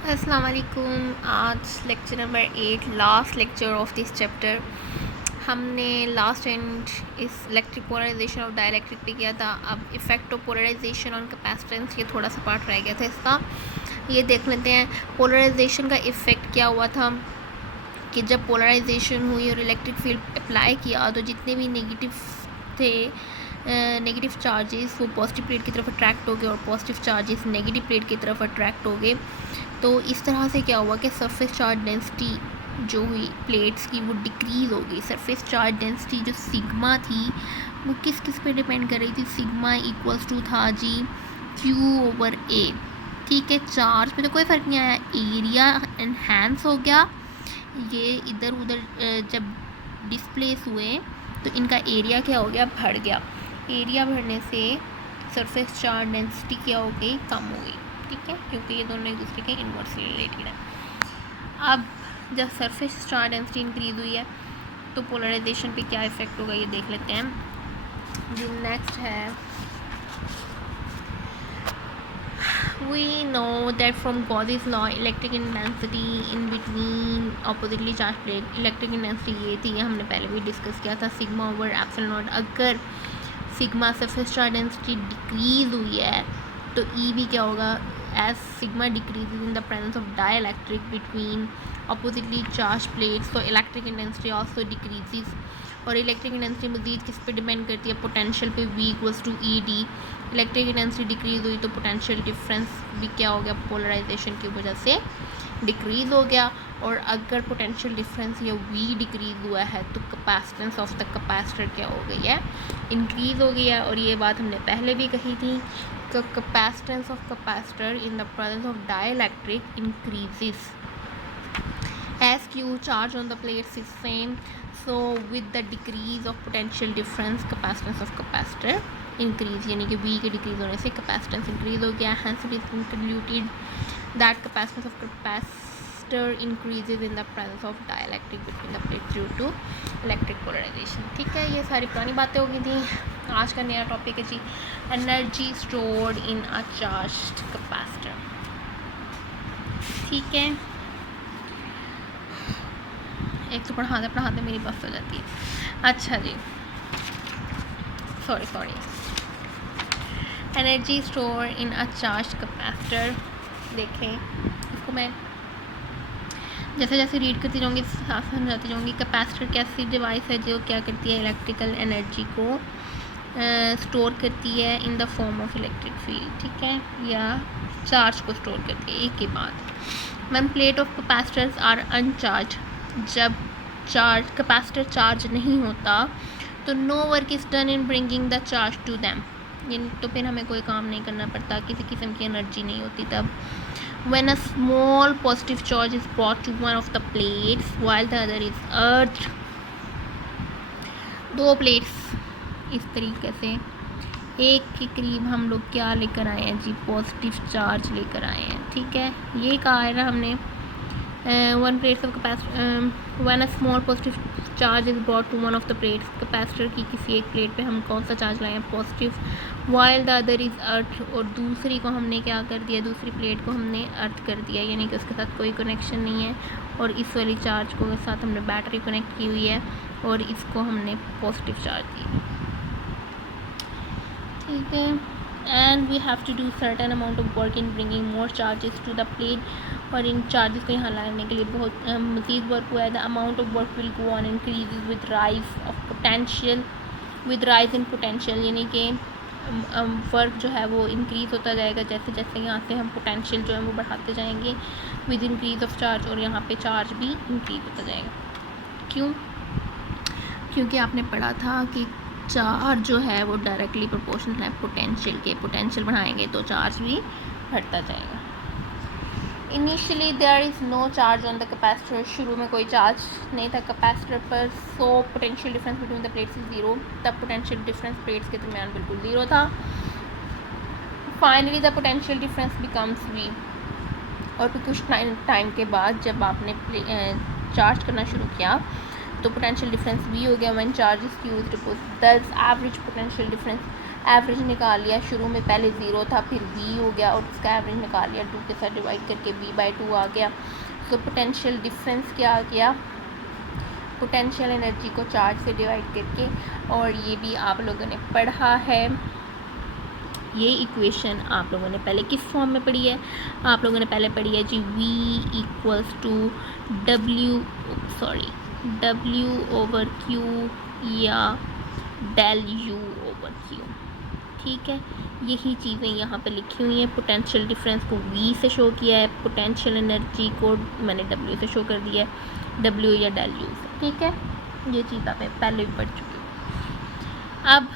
अस्सलाम वालेकुम। आज lecture number 8, last lecture of this chapter. हमने लास्ट एंड इस इलेक्ट्रिक पोलराइजेशन ऑफ डाइलेक्ट्रिक पे किया था। अब effect of polarisation on capacitance, ये थोड़ा सा पार्ट रह गया था इसका, ये देख लेते हैं। पोलराइजेशन का इफ़ेक्ट क्या हुआ था कि जब पोलराइजेशन हुई और इलेक्ट्रिक फील्ड अप्लाई किया तो जितने भी नेगेटिव थे, नेगेटिव चार्जेस वो पॉजिटिव प्लेट की तरफ अट्रैक्ट हो गए और पॉजिटिव चार्जेस नेगेटिव प्लेट की तरफ अट्रैक्ट हो गए। तो इस तरह से क्या हुआ कि सरफेस चार्ज डेंसिटी जो हुई प्लेट्स की वो डिक्रीज़ हो गई। सरफेस चार्ज डेंसिटी जो सिग्मा थी वो किस किस पे डिपेंड कर रही थी? सिग्मा इक्वल्स टू था जी Q/A। ठीक है, चार्ज पे तो कोई फ़र्क नहीं आया, एरिया एनहेंस हो गया। ये इधर उधर जब डिस्प्लेस हुए तो इनका एरिया क्या हो गया? बढ़ गया। एरिया बढ़ने से सरफेस चार्ज डेंसिटी क्या हो गई? कम हो गई। ठीक है, क्योंकि ये दोनों एक दूसरे के इन्वर्सली रिलेटेड है। अब जब सरफेस चार्ज डेंसिटी इंक्रीज हुई है तो पोलराइजेशन पे क्या इफेक्ट होगा ये देख लेते हैं। जो नेक्स्ट है, we know that from Gauss's law electric intensity in between oppositely charged plate, electric intensity ये थी, हमने पहले भी डिस्कस किया था, सिग्मा ओवर एप्सिलॉन नॉट। अगर sigma surface charge density decrease हुई है तो ई भी क्या होगा? As sigma decreases in the presence of dielectric between oppositely charged plates, तो इलेक्ट्रिक इंटेंसिटी ऑल्सो डिक्रीजेज। और इलेक्ट्रिक इंटेंसिटी मजीद किस पे डिपेंड करती है? पोटेंशियल पे, V equals to ED। Electric intensity decrease हुई तो पोटेंशियल डिफरेंस भी क्या हो गया? पोलराइजेशन की वजह से डिक्रीज हो गया। और अगर पोटेंशियल डिफरेंस या V डिक्रीज हुआ है तो कैपेसिटेंस ऑफ द कैपेसिटर क्या हो गई है? इंक्रीज हो गई है। और ये बात हमने पहले भी कही थी कि capacitance of capacitor in the presence of dielectric increases as Q charge on the plates is same, so with the decrease of potential difference capacitance of capacitor increase, यानी कि V के डिक्रीज होने से कैपेसिटेंस इंक्रीज हो गया। hence it is concluded that capacitance of capacitor increases in the presence of dielectric between the plates due to electric polarization। ठीक है, ये सारी पुरानी बातें हो गई थी। आज का नया टॉपिक है जी energy stored in a charged capacitor. ठीक है, एक तो पढ़ाते मेरी बस हो जाती है। अच्छा जी, sorry energy store in a charge capacitor. देखें इसको, मैं जैसे जैसे रीड करती जाऊँगी साफ समझाती जाऊँगी। कैपेसिटर कैसी डिवाइस है जो क्या करती है? इलेक्ट्रिकल एनर्जी को स्टोर करती है इन the form of electric field. ठीक है, या चार्ज को स्टोर करती है। एक के बाद when plate of capacitors are uncharged, जब चार्ज कैपेसिटर चार्ज नहीं होता तो no work is done in bringing the charge to them, तो फिर हमें कोई काम नहीं करना पड़ता, किसी किस्म की एनर्जी नहीं होती तब। When a small positive charge is brought to one of the plates while the other is earth, दो प्लेट्स इस तरीके से एक के करीब हम लोग क्या लेकर आए हैं जी? पॉजिटिव चार्ज लेकर आए हैं। ठीक है, ये कहा है ना हमने, one plates of capacitor when a small positive charge is brought to one of the plates, capacitor की किसी एक प्लेट पे हम कौन सा चार्ज लाए हैं? Positive. While the other is earth, और दूसरी को हमने क्या कर दिया? दूसरी प्लेट को हमने अर्थ कर दिया, यानी कि उसके साथ कोई कनेक्शन नहीं है। और इस वाली चार्ज को के साथ हमने बैटरी कनेक्ट की हुई है और इसको हमने पॉजिटिव चार्ज दी। ठीक है, and we have to do certain amount of work in bringing more charges to the plate, और इन चार्जेस को यहाँ लाने के लिए बहुत मज़ीद वर्क हुआ है। The amount of work will go on increase with rise of potential, with rise in potential, यानी कि वर्क जो है वो इंक्रीज़ होता जाएगा जैसे जैसे यहाँ से हम पोटेंशियल जो है वो बढ़ाते जाएंगे विद इंक्रीज ऑफ चार्ज, और यहाँ पे चार्ज भी इंक्रीज होता जाएगा। क्यों? क्योंकि आपने पढ़ा था कि चार्ज जो है वो डायरेक्टली प्रोपोर्शनल है पोटेंशियल के, पोटेंशियल बढ़ाएंगे तो चार्ज भी बढ़ता जाएगा। Initially there is no charge on the capacitor, शुरू में कोई चार्ज नहीं था कैपेसिटर पर, so potential difference between the plates is zero, तब पोटेंशियल डिफरेंस प्लेट्स के दरमियान बिल्कुल ज़ीरो था। Finally the potential difference becomes V, और फिर कुछ टाइम के बाद जब आपने चार्ज करना शुरू किया तो पोटेंशियल डिफरेंस V हो गया। When charge is used to this average potential difference average निकाल लिया, शुरू में पहले 0 था फिर v हो गया और उसका एवरेज निकाल लिया, 2 के साथ डिवाइड करके v/2 आ गया। तो पोटेंशियल डिफरेंस क्या आ गया, पोटेंशियल एनर्जी को चार्ज से डिवाइड करके, और ये भी आप लोगों ने पढ़ा है। ये इक्वेशन आप लोगों ने पहले किस फॉर्म में पढ़ी है, आप लोगों ने पहले पढ़ी है जी v इक्वल्स टू W/Q या del U/Q। ठीक है, यही चीज़ें यहाँ पे लिखी हुई हैं। पोटेंशियल डिफरेंस को v से शो किया है, पोटेंशियल एनर्जी को मैंने w से शो कर दिया है, w या del U से। ठीक है, ये चीज़ आप पहले भी पढ़ चुके हो। अब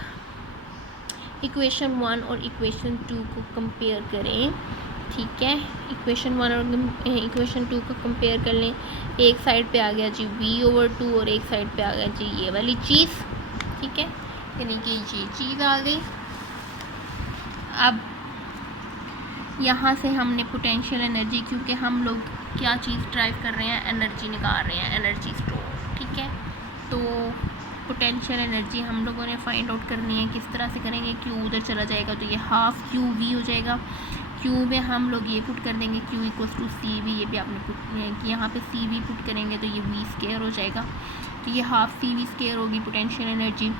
इक्वेशन 1 और इक्वेशन 2 को कंपेयर करें। ठीक है, इक्वेशन 1 और इक्वेशन 2 को कंपेयर कर लें। एक साइड पे आ गया जी v/2 और एक साइड पे आ गया जी ये वाली चीज़। ठीक है, यानी कि ये चीज़ आ गई। अब यहाँ से हमने पोटेंशियल एनर्जी, क्योंकि हम लोग क्या चीज़ ड्राइव कर रहे हैं, एनर्जी निकाल रहे हैं, एनर्जी स्टोर। ठीक है, तो पोटेंशियल एनर्जी हम लोगों ने फाइंड आउट करनी है। किस तरह से करेंगे, क्यू उधर चला जाएगा तो ये हाफ क्यू वी हो जाएगा। क्यू में हम लोग ये पुट कर देंगे Q equals to C V, ये भी आपने पुट कि यहाँ पे सी वी पुट करेंगे तो ये v स्केयर हो जाएगा, तो ये हाफ सी वी स्केयर होगी पोटेंशियल एनर्जी।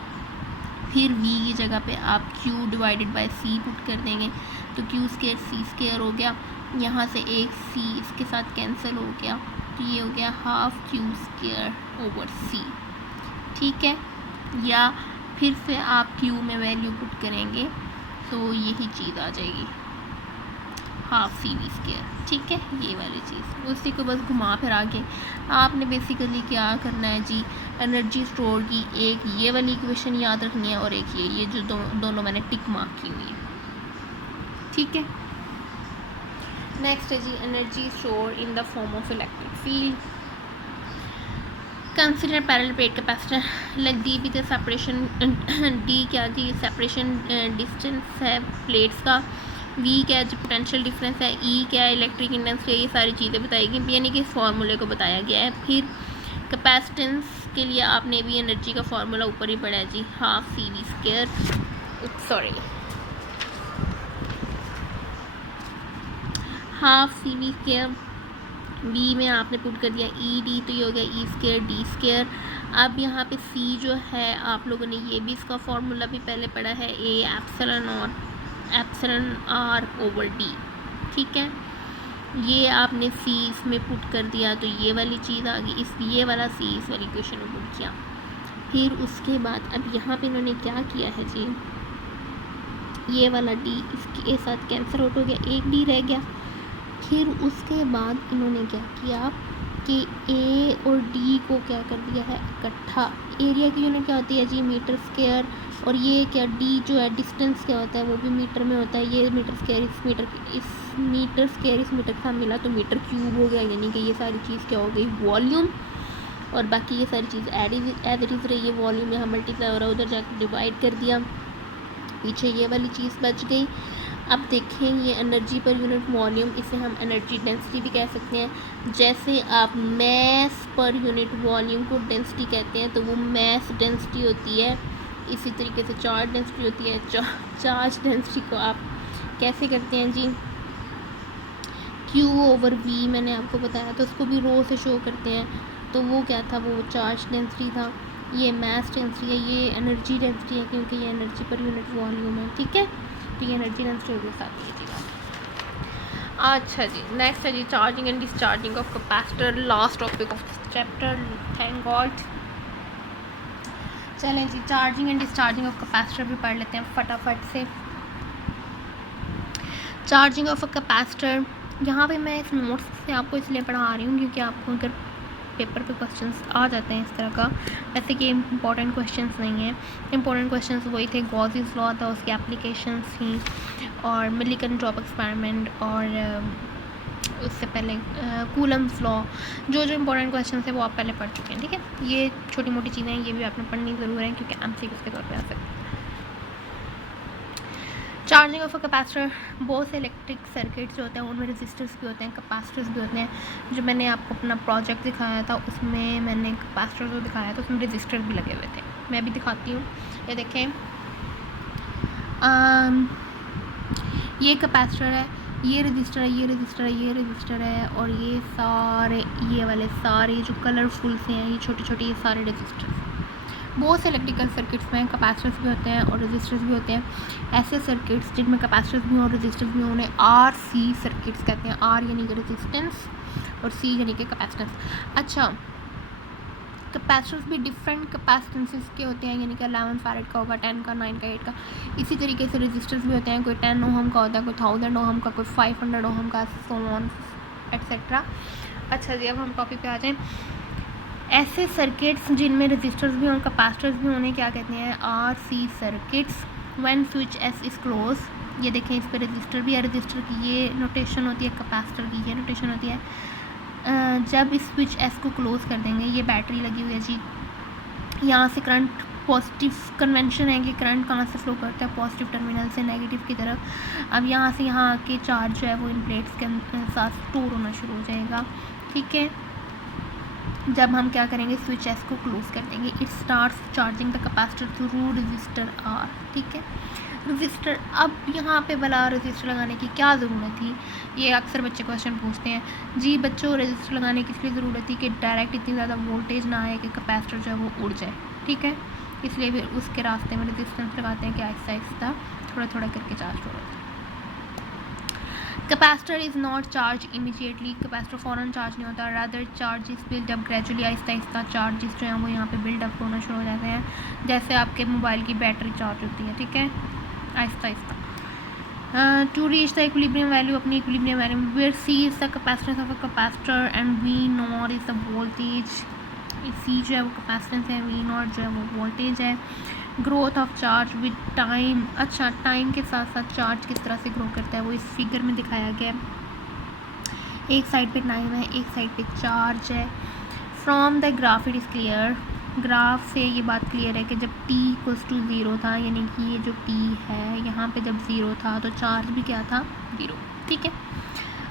फिर v की जगह पे आप Q divided by c put कर देंगे तो Q स्केयर c स्केयर हो गया। यहाँ से एक c इसके साथ कैंसिल हो गया, तो ये हो गया half Q square over c। ठीक है, या फिर से आप Q में वैल्यू पुट करेंगे तो यही चीज़ आ जाएगी, हाफ सी वी स्केयर। ठीक है, ये वाली चीज़, उसी को बस घुमा फिरा के आपने बेसिकली क्या करना है जी, एनर्जी स्टोर की एक ये वाली इक्वेशन याद रखनी है और एक ये जो दोनों मैंने टिक मार्क की हुई है। ठीक है, नेक्स्ट है जी energy store in the form of electric field. Consider parallel plate capacitor like D with separation, D क्या जी सेपरेशन डिस्टेंस है प्लेट्स का, V क्या है, पोटेंशियल डिफरेंस है, E क्या है, इलेक्ट्रिक इंडेंस है, ये सारी चीज़ें बताई गई, यानी कि इस फार्मूले को बताया गया है। फिर कैपेसिटेंस के लिए आपने भी एनर्जी का फार्मूला ऊपर ही पढ़ा है जी, half C V square, half C V square. B में आपने पुट कर दिया ई डी, तो ये हो गया ई स्केयर डी स्केयर। अब यहाँ पे C जो है आप लोगों ने ये भी इसका फार्मूला भी पहले पढ़ा है, A epsilon R over D. ठीक है, ये आपने C इसमें पुट कर दिया तो ये वाली चीज़ आ गई, ये वाला C इस वाली इक्वेशन में पुट किया। फिर उसके बाद अब यहाँ पे इन्होंने क्या किया है जी, ये वाला D इसके साथ कैंसिल आउट हो गया, एक D रह गया। फिर उसके बाद इन्होंने क्या किया कि A और D को क्या कर दिया है इकट्ठा। एरिया की यूनिट क्या होती है जी, मीटर स्क्वायर, और ये क्या D जो है डिस्टेंस क्या होता है वो भी मीटर में होता है। ये मीटर स्क्वायर इस मीटर स्क्वायर इस मीटर के साथ मिला तो मीटर क्यूब हो गया, यानी कि ये सारी चीज़ क्या हो गई वॉल्यूम, और बाकी ये सारी चीज़ एज इट इज़ रही है, वॉल्यूम यहाँ मल्टीप्लाई हो रहा है, उधर जाकर डिवाइड कर दिया, पीछे ये वाली चीज़ बच गई। अब देखें ये एनर्जी पर यूनिट वॉल्यूम, इसे हम एनर्जी डेंसिटी भी कह सकते हैं। जैसे आप मैस पर यूनिट वॉल्यूम को डेंसिटी कहते हैं तो वो मैस डेंसिटी होती है, इसी तरीके से चार्ज डेंसिटी होती है। चार्ज डेंसिटी को आप कैसे करते हैं जी, Q ओवर V मैंने आपको बताया तो उसको भी रो से शो करते हैं, तो वो क्या था, वो चार्ज डेंसिटी था। ये मैस डेंसिटी है, ये एनर्जी डेंसिटी है क्योंकि ये एनर्जी पर यूनिट वॉल्यूम है। ठीक है, तो ये एनर्जी डेंसिटी होगी साथ ही चीज़। अच्छा जी, नेक्स्ट है जी charging and discharging of capacitor, last topic of this chapter, thank God. चलें जी, charging and discharging of capacitor भी पढ़ लेते हैं फटाफट से। चार्जिंग ऑफ अ कैपेसिटर, यहाँ पे मैं इस नोट्स से आपको इसलिए पढ़ा रही हूँ क्योंकि आपको अगर पेपर पे क्वेश्चंस आ जाते हैं इस तरह का, वैसे कि इंपॉर्टेंट क्वेश्चंस नहीं हैं। इंपॉर्टेंट क्वेश्चंस वही थे, गॉसिस लॉ था, उसकी एप्लीकेशंस थी, और मिलिकन ड्रॉप एक्सपेरिमेंट, और उससे पहले कूलम्स लॉ। जो इंपॉर्टेंट क्वेश्चन है वो आप पहले पढ़ चुके हैं। ठीक है, ये छोटी मोटी चीज़ें हैं, ये भी आपने पढ़नी ज़रूर है क्योंकि MCQ के तौर पे आ सकते हैं। चार्जिंग ऑफ अ कैपेसिटर, बहुत से इलेक्ट्रिक सर्किट्स जो होते हैं उनमें रेजिस्टर्स भी होते हैं, कैपेसिटर्स भी होते हैं। जो मैंने आपको अपना प्रोजेक्ट दिखाया था उसमें मैंने कैपेसिटर जो दिखाया था उसमें रेजिस्टर भी लगे हुए थे, मैं भी दिखाती हूँ। ये देखें, ये कैपेसिटर है, ये रजिस्टर है, ये रजिस्टर है, ये रजिस्टर है, और ये सारे, ये वाले सारे जो कलरफुल से हैं, ये छोटे छोटे, ये सारे रजिस्टर। बहुत से इलेक्ट्रिकल सर्किट्स में कैपेसिटर्स भी होते हैं और रजिस्टर्स भी होते हैं। ऐसे सर्किट्स जिनमें कैपेसिटर्स भी हों और रजिस्टर्स भी हों उन्हें RC सर्किट्स कहते हैं। R यानी कि रेजिस्टेंस और C यानी कि कैपेसिटेंस। अच्छा, कैपेसिटर्स भी डिफरेंट कैपेसिटेंसेस के होते हैं, यानी कि 11 फैरेड का होगा, 10 का, 9 का, 8 का। इसी तरीके से रजिस्टर्स भी होते हैं, कोई 10 ओहम का होता है, कोई 1000 ओहम का, कोई 500 ओहम का, सो ऑन एटसेट्रा। अच्छा जी, अब हम टॉपिक पे आ जाएं। ऐसे सर्किट्स जिनमें रजिस्टर्स भी हों, कैपेसिटर्स भी होने, क्या कहते हैं? RC circuits. When switch S is close, ये देखें इस पर रजिस्टर भी है, रजिस्टर की ये नोटेशन होती है, कैपेसिटर की ये नोटेशन होती है। जब इस स्विच S को क्लोज़ कर देंगे, ये बैटरी लगी हुई है जी, यहाँ से करंट, पॉजिटिव कन्वेंशन है कि करंट कहाँ से फ्लो करता है, पॉजिटिव टर्मिनल से नेगेटिव की तरफ। अब यहाँ से यहाँ आके चार्ज जो है वो इन प्लेट्स के साथ स्टोर होना शुरू हो जाएगा, ठीक है। जब हम क्या करेंगे, स्विच S को क्लोज कर देंगे, it starts charging the capacitor through register R, ठीक है। रजिस्टर, अब यहाँ पे भला रजिस्टर लगाने की क्या ज़रूरत थी? ये अक्सर बच्चे क्वेश्चन पूछते हैं जी बच्चों, रजिस्टर लगाने की इसलिए ज़रूरत थी कि डायरेक्ट इतनी ज़्यादा वोल्टेज ना आए कि कैपेसिटर जो है वो उड़ जाए, ठीक है। इसलिए फिर उसके रास्ते में रजिस्टेंस लगाते हैं कि आहिस्ता आहिस्ता थोड़ा थोड़ा करके चार्ज हो रहा है। Capacitor is not charge immediately, capacitor फ़ौरन चार्ज नहीं होता, rather charges buildup gradually, Aahista Aahista charges जो हैं वो यहाँ पे बिल्डअप होना शुरू हो जाते हैं, जैसे आपके मोबाइल की बैटरी चार्ज होती है, ठीक है, आहिस्ता आहिस्ता। To reach the equilibrium value, अपनी equilibrium value, where C is the capacitance of a capacitor and V0 is the voltage. C जो है वो कैपेसिटेंस है, V0 जो है वो वोल्टेज है। Growth of charge with time, अच्छा टाइम के साथ साथ चार्ज किस तरह से ग्रो करता है वो इस फिगर में दिखाया गया है। एक साइड पे टाइम है, एक साइड पे चार्ज है। From the graph it is clear, graph से ये बात क्लियर है कि जब t इक्वल्स टू 0 था, यानी कि ये जो t है यहाँ पे जब 0 था तो चार्ज भी क्या था? 0, ठीक है।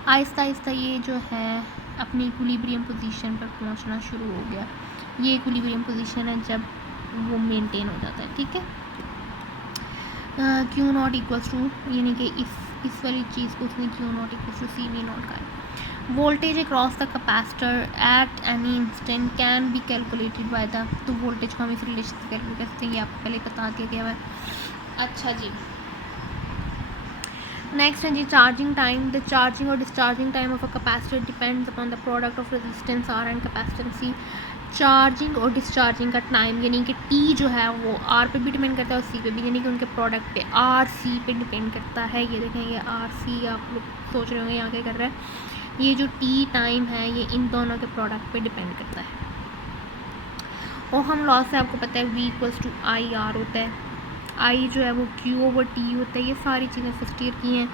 आहिस्ता आहिस्ता ये जो है अपनी इक्विलिब्रियम पोजीशन पर पहुंचना शुरू हो गया। ये इक्विलिब्रियम पोजीशन है जब वो मेंटेन हो जाता है, ठीक है। Q0 इक्वल्स टू, यानी कि इस वाली चीज़ को उसने Q0 इक्वल्स टू CV0 का है। Voltage across the capacitor at any instant can be calculated by the, तो वोल्टेज को हम इस रिलेशन से कैलकुलेट कर सकते हैं, ये आपको पहले बता दिया गया है। अच्छा जी, नेक्स्ट है जी चार्जिंग टाइम। द चार्जिंग और discharging time of a capacitor depends upon the product of resistance R and capacitance C। Charging और डिस्चार्जिंग का टाइम यानी कि T जो है वो R पे भी डिपेंड करता है और C पे भी, यानी कि उनके प्रोडक्ट पे RC पे डिपेंड करता है। ये देखें, ये RC आप लोग सोच रहे होंगे यहाँ क्या कर रहा है, ये जो T टाइम है ये इन दोनों के प्रोडक्ट पे डिपेंड करता है। और हम लॉस से आपको पता है V इक्वल्स टू IR होता है, I जो है वो Q/T होता है। ये सारी चीज़ें फर्स्ट ईयर की हैं।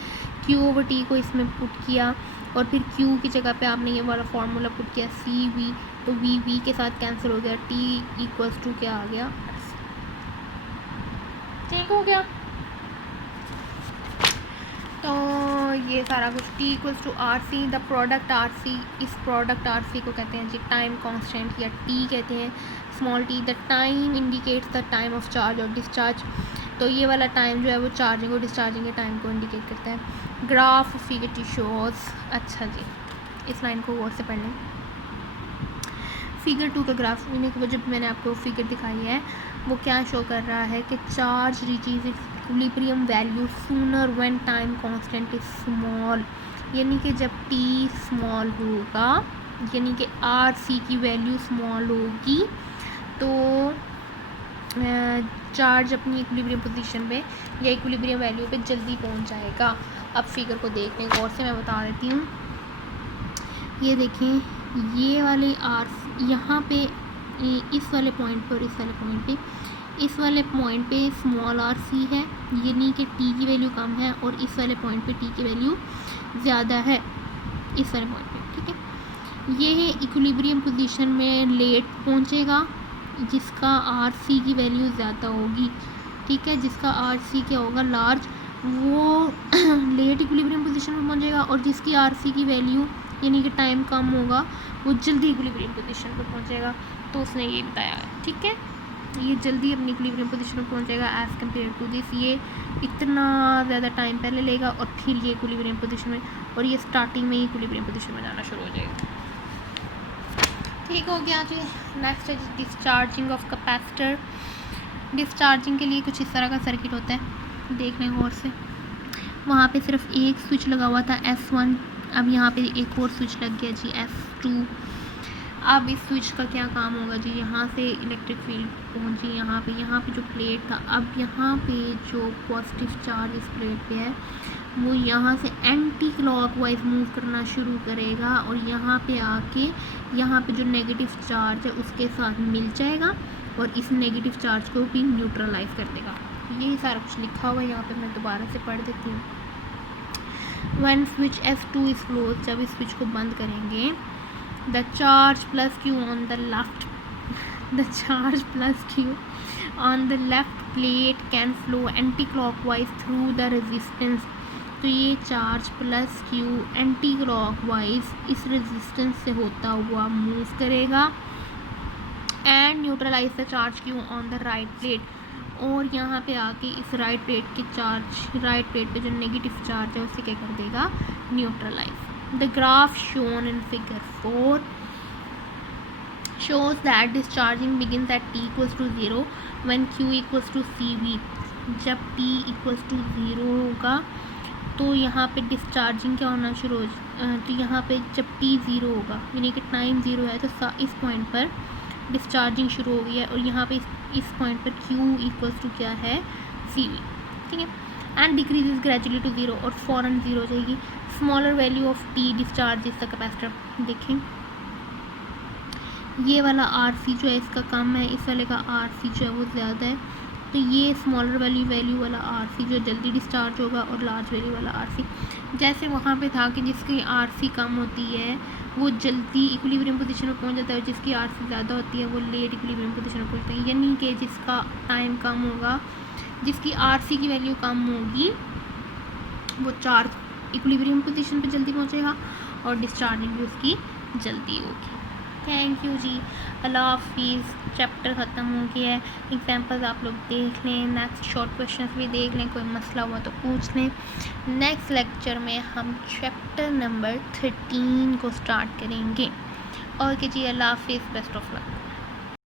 Q/T को इसमें पुट किया और फिर Q की जगह पे आपने ये वाला फार्मूला पुट किया CV, तो V के साथ कैंसिल हो गया, T इक्वल्स टू क्या आ गया? ठीक हो गया। तो ये सारा कुछ T equals to RC, the product RC, इस प्रोडक्ट RC को कहते हैं जी टाइम कांस्टेंट या T कहते हैं, small t। The time indicates the time of charge और डिस्चार्ज, तो ये वाला टाइम जो है वो चार्जिंग और डिस्चार्जिंग के टाइम को इंडिकेट करता है। ग्राफ फिगर टू शोज, अच्छा जी इस लाइन को गौर से पढ़ लें। फिगर 2 का ग्राफ, यानी कि जब मैंने आपको फिगर दिखाई है वो क्या शो कर रहा है कि charge reaches it's equilibrium value sooner when time constant is small, यानी कि जब t स्मॉल होगा, यानी कि RC की वैल्यू स्मॉल होगी तो चार्ज अपनी इक्विलिब्रियम पोजीशन पे या इक्विलिब्रियम वैल्यू पे जल्दी पहुंच जाएगा। अब फिगर को देख लें गौर से, मैं बता देती हूँ। ये देखें, ये वाले यहाँ पे इस वाले पॉइंट पर, इस वाले पॉइंट पे, इस वाले पॉइंट पे स्मॉल RC है, यानी कि T की वैल्यू कम है, और इस वाले पॉइंट पे T की वैल्यू ज़्यादा है, इस वाले पॉइंट पे, ठीक है। ये इक्विलिब्रियम पोजीशन में लेट पहुँचेगा जिसका RC की वैल्यू ज़्यादा होगी, ठीक है। जिसका RC क्या होगा? लार्ज, वो लेट इक्विलिब्रियम पोजीशन में पहुँचेगा, और जिसकी RC की वैल्यू यानी कि टाइम कम होगा वो जल्दी इक्विलिब्रियम पोजीशन पर पहुँचेगा। तो उसने ये बताया है, ठीक है। ये जल्दी अपनी इक्विलिब्रियम पोजीशन में पहुंच जाएगा एज़ कम्पेयर टू दिस। ये इतना ज़्यादा टाइम पहले लेगा और फिर ये इक्विलिब्रियम पोजीशन में, और ये स्टार्टिंग में ही इक्विलिब्रियम पोजीशन में जाना शुरू हो जाएगा। ठीक हो गया जी। नेक्स्ट है डिस्चार्जिंग ऑफ कैपेसिटर। डिस्चार्जिंग के लिए कुछ इस तरह का सर्किट होता है, देख लें गौर से। वहाँ पे सिर्फ एक स्विच लगा हुआ था S1, अब यहाँ पे एक और स्विच लग गया जी S2। अब इस स्विच का क्या काम होगा जी, यहाँ से इलेक्ट्रिक फील्ड पहुँची यहाँ पे जो प्लेट था, अब यहाँ पे जो पॉजिटिव चार्ज इस प्लेट पे है वो यहाँ से एंटी क्लॉकवाइज मूव करना शुरू करेगा और यहाँ पे आके यहाँ पे जो नेगेटिव चार्ज है उसके साथ मिल जाएगा और इस नेगेटिव चार्ज को भी न्यूट्रलाइज कर देगा। यही सारा कुछ लिखा हुआ है यहाँ पे, मैं दोबारा से पढ़ देती हूँ। When switch S2 is closed, जब इस स्विच को बंद करेंगे, the charge plus Q on the left plate can flow anti-clockwise through the resistance। तो ये charge plus Q anticlockwise इस रेजिस्टेंस से होता हुआ मूव करेगा and neutralise the charge Q on the right plate, और यहाँ पे आके इस राइट प्लेट पे जो नेगेटिव चार्ज है उसे क्या कर देगा, neutralise. The graph shown in figure 4 shows that discharging begins at t equals to 0 when q equals to cv। जब t equals to 0 होगा तो यहाँ पे डिस्चार्जिंग क्या होना शुरू हो, तो यहाँ पे जब t 0 होगा यानी कि टाइम 0 है तो इस पॉइंट पर डिस्चार्जिंग शुरू हो गई है, और यहाँ पे इस पॉइंट पर q इक्वल्स टू क्या है, cv। ठीक है, एंड डिक्रीजेज ग्रेजुअली टू 0 और फॉरन 0 हो जाएगी। Smaller value of t discharge is the capacitor. देखें ये वाला RC जो है इसका कम है, इस वाले का RC जो है वो ज़्यादा है, तो ये स्मॉलर वैल्यू वाला RC जो जल्दी डिस्चार्ज होगा और लार्ज वैल्यू वाला RC, जैसे वहाँ पे था कि जिसकी RC कम होती है वो जल्दी इक्विलिब्रियम पोजीशन में पहुँच जाता है, जिसकी RC ज़्यादा होती है वो लेट इक्विलिब्रियम पोजीशन में पहुँचता है। यानी कि जिसका टाइम कम होगा, जिसकी RC की वैल्यू कम होगी, वो चार्ज इक्विलिब्रियम पोजीशन पे जल्दी पहुँचेगा और डिस्चार्जिंग भी उसकी जल्दी होगी। थैंक यू जी, अल्लाह हाफिज़। चैप्टर ख़त्म हो गया है, एग्जाम्पल्स आप लोग देख लें, नेक्स्ट शॉर्ट क्वेश्चंस भी देख लें, कोई मसला हुआ तो पूछ लें। नेक्स्ट लेक्चर में हम चैप्टर नंबर 13 को स्टार्ट करेंगे। ओके जी, अल्लाह हाफिज़, बेस्ट ऑफ लक।